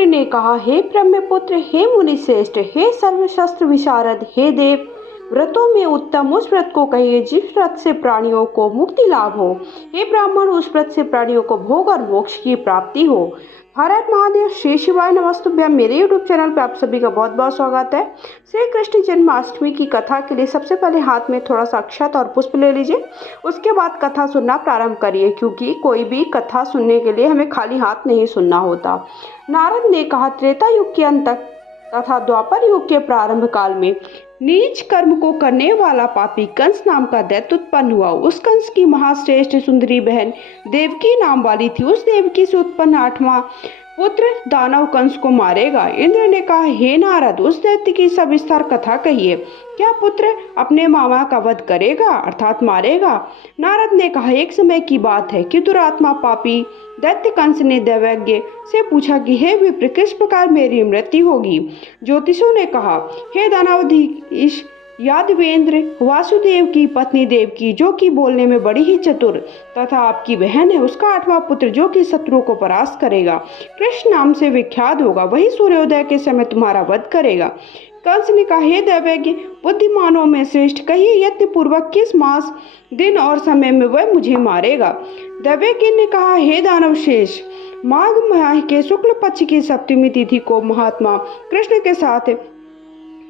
इंद्र ने कहा, हे ब्रह्मपुत्र, हे मुनिश्रेष्ठ, हे सर्वशस्त्र विशारद, हे देव, व्रतों में उत्तम उस व्रत को कहिए जिस व्रत से प्राणियों को मुक्ति लाभ हो। हे ब्राह्मण, उस व्रत से प्राणियों को भोग और मोक्ष की प्राप्ति हो। भारत महादेव, श्री शिवाय नमस्तुभ्यम। मेरे यूट्यूब चैनल पे आप सभी का बहुत बहुत स्वागत है। श्री कृष्ण जन्माष्टमी की कथा के लिए सबसे पहले हाथ में थोड़ा सा अक्षत और पुष्प ले लीजिए। उसके बाद कथा सुनना प्रारंभ करिए, क्योंकि कोई भी कथा सुनने के लिए हमें खाली हाथ नहीं सुनना होता। नारद ने कहा, त्रेता युग के अंत तथा द्वापर युग के प्रारंभ काल में नीच कर्म को करने वाला पापी कंस नाम का दैत्य उत्पन्न हुआ। उस कंस की महाश्रेष्ठ सुंदरी बहन देवकी नाम वाली थी। उस देवकी से उत्पन्न 8वां पुत्र दानव कंस को मारेगा। इंद्र ने कहा, हे नारद, उस दैत्य की सविस्तार कथा कहिए। क्या पुत्र अपने मामा का वध करेगा अर्थात मारेगा? नारद ने कहा, एक समय की बात है कि दुरात्मा पापी दैत्य कंस ने दैवज्ञ से पूछा कि हे विप्र, किस प्रकार मेरी मृत्यु होगी? ज्योतिषों ने कहा, हे दानवाधीश यादवेंद्र, वासुदेव की पत्नी देवकी, जो कि बोलने में बड़ी ही चतुर तथा आपकी बहन है, उसका 8वां पुत्र जो कि शत्रुओं को परास्त करेगा, कृष्ण नाम से विख्यात होगा, वही सूर्योदय के समय तुम्हारा वध करेगा। कंस ने कहा, हे दैवज्ञ, बुद्धिमानों में श्रेष्ठ, कहिए यत्न पूर्वक किस मास, दिन और समय में वह मुझे मारेगा? दैवज्ञ ने कहा, हे दानव शेष, माघ माह के शुक्ल पक्ष की सप्तमी तिथि को महात्मा कृष्ण के साथ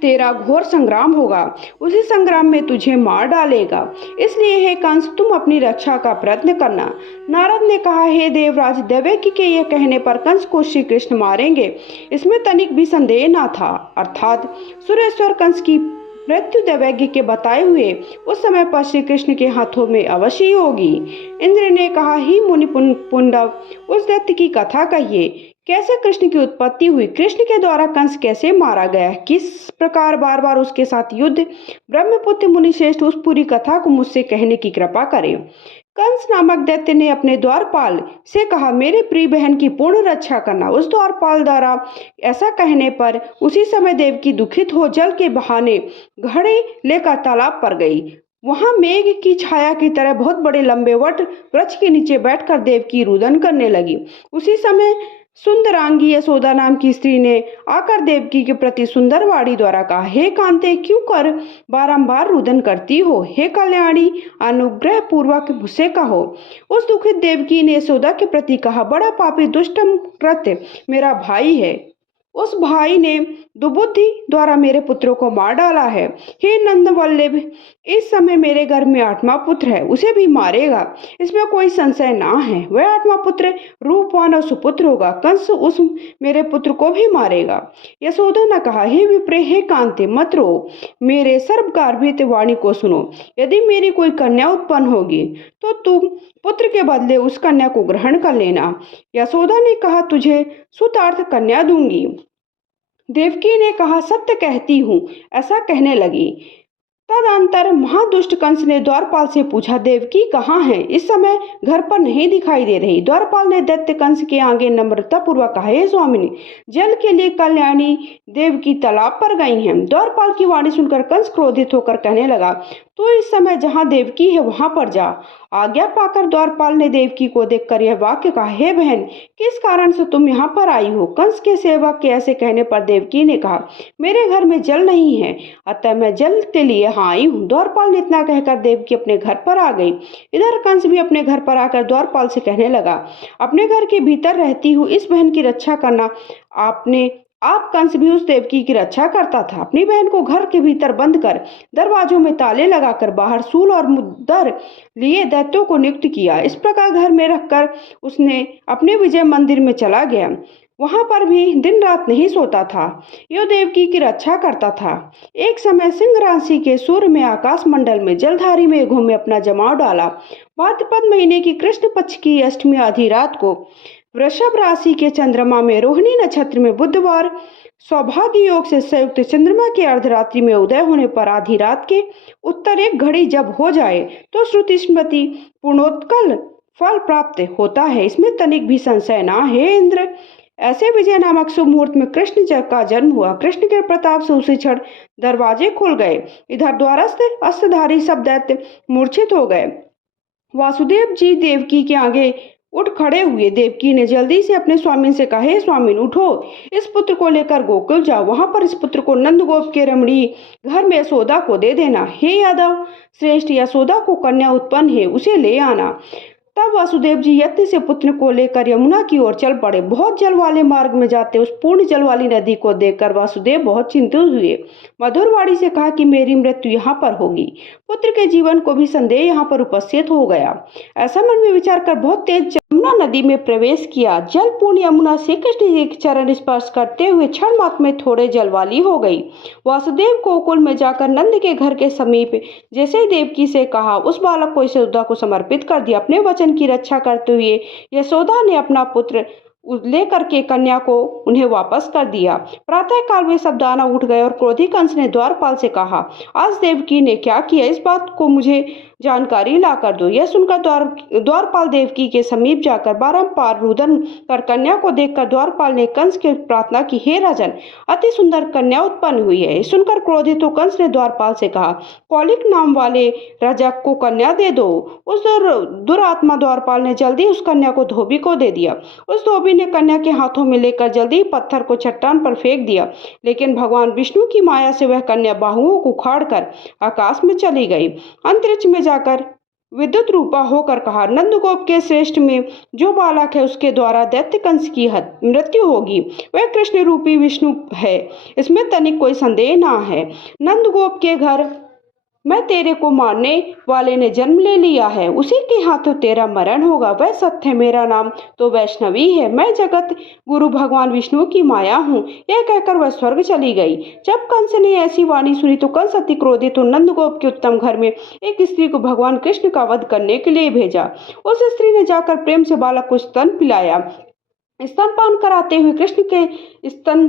तेरा घोर संग्राम होगा। उसी संग्राम में तुझे मार डालेगा। इसलिए हे कंस, तुम अपनी रक्षा का प्रयत्न करना। नारद ने कहा, हे देवराज, दैवकी के यह कहने पर कंस को श्री कृष्ण मारेंगे, इसमें तनिक भी संदेह न था। अर्थात सुरेश्वर कंस की मृत्यु दैवज्ञ के बताए हुए उस समय पर श्री कृष्ण के हाथों में अवश्य ही होगी। इंद्र ने कहा, ही मुनि पुंडव, उस दैत्य की कथा कहिए। कैसे कृष्ण की उत्पत्ति हुई? कृष्ण के द्वारा कंस कैसे मारा गया? किस प्रकार बार बार उसके साथ युद्ध? ब्रह्मपुत्र मुनिश्रेष्ठ, उस पूरी कथा को मुझसे कहने की कृपा करें। कंस नामक दैत्य ने अपने द्वारपाल से कहा, मेरे प्रिय बहन की पूर्ण रक्षा करना। उस द्वारपाल द्वारा ऐसा कहने पर उसी समय देवकी दुखित हो जल के बहाने घड़े लेकर तालाब पर गई। वहां मेघ की छाया की तरह बहुत बड़े लंबे वट वृक्ष के नीचे बैठकर देवकी रुदन करने लगी। उसी समय सुंदरांगी यशोदा नाम की स्त्री ने आकर देवकी के प्रति सुंदर वाणी द्वारा कहा, हे कांते, क्यों कर बारंबार रुदन करती हो? हे कल्याणी, अनुग्रह पूर्वक मुझसे कहो। उस दुखित देवकी ने यशोदा के प्रति कहा, बड़ा पापी दुष्टम कृत्य मेरा भाई है। उस भाई ने दुबुद्धि द्वारा मेरे पुत्रों को मार डाला है। हे नंद वल्लभ, इस समय मेरे घर में 8वां पुत्र है, उसे भी मारेगा, इसमें कोई संशय ना है। वह 8वां पुत्र रूपवान और सुपुत्र होगा। कंस उस मेरे पुत्र को भी मारेगा। यशोदा ने कहा, हे विप्रे, हे कांते, मत रो, मेरे सर्वगार्भित वाणी को सुनो। यदि मेरी कोई कन्या उत्पन्न होगी तो तुम पुत्र के बदले उस कन्या को ग्रहण कर लेना। यशोदा ने कहा, तुझे सुतार्थ कन्या दूंगी। देवकी ने कहा, सत्य कहती हूँ, ऐसा कहने लगी। तदंतर महादुष्ट कंस ने द्वारपाल से पूछा, देवकी कहाँ है? इस समय घर पर नहीं दिखाई दे रही। द्वारपाल ने दैत्य कंस के आगे नम्रता पूर्वक कहा, हे स्वामिनी, जल के लिए कल्याणी देवकी तालाब पर गई हैं। द्वारपाल की वाणी सुनकर कंस क्रोधित होकर कहने लगा, तो इस समय जहाँ देवकी है वहां पर जा। आज्ञा पाकर द्वारपाल ने देवकी को देखकर यह वाक्य कहा, हे बहन, किस कारण से तुम यहाँ पर आई हो? कंस के सेवक के ऐसे कहने पर देवकी ने कहा, मेरे घर में जल नहीं है, अतः मैं जल के लिए आई हूँ। द्वारपाल ने इतना कहकर देवकी अपने घर पर आ गई। इधर कंस भी अपने घर पर आकर द्वारपाल से कहने लगा, अपने घर के भीतर रहती हूँ इस बहन की रक्षा करना। आप कंस भी उस देवकी की रक्षा करता था। अपनी बहन को घर के भीतर बंद कर दरवाजों में ताले लगाकर बाहर सूल और मुद्दर लिए दैत्यों को नियुक्त किया। इस प्रकार घर में रखकर उसने अपने विजय मंदिर में चला गया। वहां पर भी दिन रात नहीं सोता था, यो देवकी की रक्षा करता था। एक समय सिंह राशि के सूर्य में आकाश मंडल में जलधारी मेघों में अपना जमाव डाला। भाद्रपद महीने की कृष्ण पक्ष की अष्टमी आधी रात को वृषभ राशि के चंद्रमा में रोहिणी नक्षत्र में बुधवार सौभाग्य योग से संयुक्त चंद्रमा के अर्धरात्रि में उदय होने पर आधी रात के उत्तर एक घड़ी जब हो जाए तो श्रुति स्मृति पूर्णोत्कल फल प्राप्त होता है, इसमें तनिक भी संशय ना है। इंद्र, ऐसे विजय नामक शुभ मुहूर्त में कृष्ण का जन्म हुआ। कृष्ण के प्रताप से उसी क्षण दरवाजे खुल गए। इधर द्वारस्थ अस्त्रधारी सब दैत्य मूर्छित हो गए। वासुदेव जी देवकी के आगे उठ खड़े हुए। देवकी ने जल्दी से अपने स्वामी से कहा, हे स्वामी उठो, इस पुत्र को लेकर गोकुल जाओ, वहां पर इस पुत्र को नंदगोप के रमणी घर में यशोदा को दे देना। हे यादव श्रेष्ठ, यशोदा को कन्या उत्पन्न है, उसे ले आना। तब वासुदेव जी यत्न से पुत्र को लेकर यमुना की ओर चल पड़े। बहुत जल वाले मार्ग में जाते उस पूर्ण जल वाली नदी को देखकर वासुदेव बहुत चिंतित हुए। मधुर वाणी से कहा कि मेरी मृत्यु यहाँ पर होगी। पुत्र के जीवन को भी संदेह यहाँ पर उपस्थित हो गया। ऐसा मन में विचार कर बहुत तेज यमुना नदी में प्रवेश किया। जल पूर्ण यमुना श्री कृष्ण जी के चरण स्पर्श करते हुए क्षण मात्र में थोड़े जल वाली हो गई। वासुदेव गोकुल में जाकर नंद के घर के समीप जैसे ही देवकी से कहा, उस बालक को यशोदा को समर्पित कर दिया। अपने वचन की रक्षा करते हुए यशोदा ने अपना पुत्र लेकर के कन्या को उन्हें वापस कर दिया। प्रातः काल वे सब दानव उठ गए और क्रोधी कंस ने द्वारपाल से कहा, आज देवकी ने क्या किया, इस बात को मुझे जानकारी ला कर दो। यह सुनकर द्वारपाल देवकी के समीप जाकर बारंबार रुदन कर कन्या को देखकर द्वारपाल ने कंस के प्रार्थना की, हे राजन, अति सुंदर कन्या उत्पन्न हुई है। सुनकर क्रोधित तो कंस ने द्वारपाल से कहा, कौलिक नाम वाले रजक को कन्या दे दो। उस दुरात्मा द्वारपाल ने जल्दी उस कन्या को धोबी को दे दिया। उस धोबी ने कन्या के हाथों में लेकर जल्दी पत्थर को चट्टान पर फेंक दिया, लेकिन भगवान विष्णु की माया से वह कन्या बाहुओं को उखाड़कर आकाश में चली गई। अंतरिक्ष में जाकर विद्युत रूपा होकर कहा, नंदगोप के श्रेष्ठ में जो बालक है उसके द्वारा दैत्य कंस की मृत्यु होगी। वह कृष्ण रूपी विष्णु है, इसमें तनिक कोई संदेह ना है। नंदगोप के घर मैं तेरे को मारने वाले ने जन्म ले लिया है, उसी के हाथों तेरा मरण होगा। वह सत्य है, मेरा नाम तो वैष्णवी है, मैं जगत गुरु भगवान विष्णु की माया हूँ। यह कहकर वह स्वर्ग चली गई। जब कंस ने ऐसी वाणी सुनी तो कंस अति क्रोधित तो नंदगोप के उत्तम घर में एक स्त्री को भगवान कृष्ण का वध करने के लिए भेजा। उस स्त्री ने जाकर प्रेम से बालक को स्तन पिलाया। स्तनपान कराते हुए कृष्ण के स्तन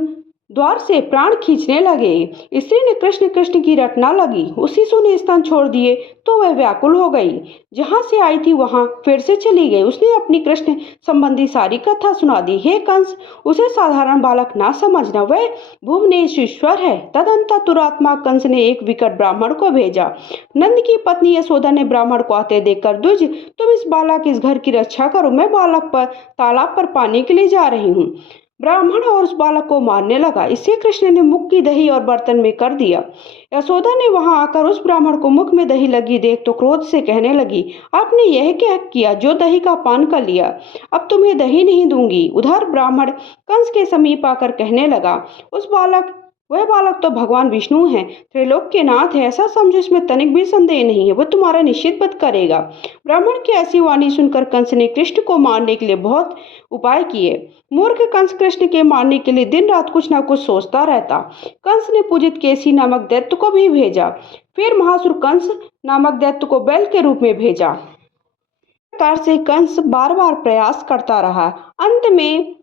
द्वार से प्राण खींचने लगे। स्त्री ने कृष्ण कृष्ण की रटना लगी। उस शिशु ने स्तन छोड़ दिए तो वह व्याकुल हो गई। जहां से आई थी वहां फिर से चली गई। उसने अपनी कृष्ण संबंधी सारी कथा सुना दी। हे कंस, उसे साधारण बालक ना समझना, वह भुवनेश्वर है। तदंतर दुरात्मा कंस ने एक विकट ब्राह्मण को भेजा। नंद की पत्नी यशोदा ने ब्राह्मण को आते देखकर, द्विज, तुम इस बालक इस घर की रक्षा करो, मैं बालक पर तालाब पर पानी के लिए जा रही हूँ। ब्राह्मण और उस बालक को मारने लगा। इससे कृष्ण ने मुख की दही और बर्तन में कर दिया। यशोदा ने वहां आकर उस ब्राह्मण को मुख में दही लगी देख तो क्रोध से कहने लगी, आपने यह क्या किया जो दही का पान कर लिया, अब तुम्हें दही नहीं दूंगी। उधर ब्राह्मण कंस के समीप आकर कहने लगा, वह बालक तो भगवान विष्णु है, त्रिलोक के नाथ है, ऐसा समझो, इसमें तनिक भी संदेह नहीं है, वह तुम्हारा निश्चित वध करेगा। ब्राह्मण की ऐसी वाणी सुनकर कंस ने कृष्ण को मारने के लिए बहुत उपाय किए। मूर्ख कंस कृष्ण के मारने के लिए दिन रात कुछ न कुछ सोचता रहता। कंस ने पूजित केसी नामक दैत्य को भी भेजा। फिर महासुर कंस नामक दैत्य को बैल के रूप में भेजा। इस प्रकार से कंस बार बार प्रयास करता रहा। अंत में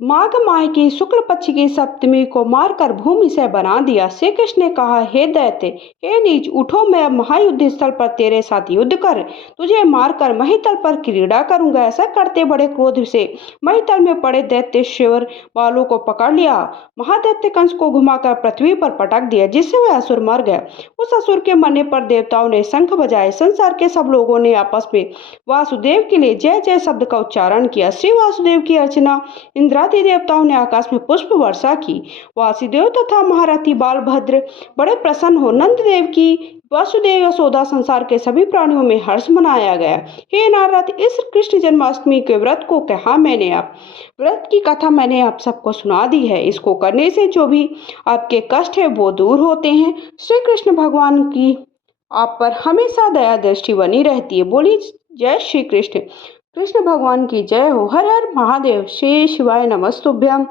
माघ माह की शुक्ल पक्ष की सप्तमी को मारकर भूमि से बना दिया। श्री कृष्ण ने कहा, हे दैत्य, हे नीच, उठो, मैं अब महायुद्ध स्थल पर तेरे साथ युद्ध कर तुझे मारकर महितल पर क्रीड़ा करूंगा। ऐसा करते बड़े क्रोध से महितल में पड़े दैत्य शिवर बालों को पकड़ लिया। महादैत्य कंस को घुमाकर पृथ्वी पर पटक दिया, जिससे वह असुर मर गया। उस असुर के मरने पर देवताओं ने शंख बजाए। संसार के सब लोगों ने आपस में वासुदेव के लिए जय जय शब्द का उच्चारण किया। श्री वासुदेव की अर्चना इंद्रादि देवताओं ने आकाश में पुष्प वर्षा की। वासुदेव तथा महारथी बालभद्र बड़े प्रसन्न हो नंद देव की वासुदेव यशोदा संसार के सभी प्राणियों में हर्ष मनाया गया। हे नारद, इस कृष्ण जन्माष्टमी के व्रत को कहा मैंने, आप व्रत की कथा मैंने आप सबको सुना दी है। इसको करने से जो भी आपके कष्ट है वो दूर होते हैं। श्री कृष्ण भगवान की आप पर हमेशा दया दृष्टि बनी रहती है। बोली जय श्री कृष्ण। कृष्ण भगवान की जय हो। हर हर महादेव। श्री शिवाय नमस्तुभ्यम।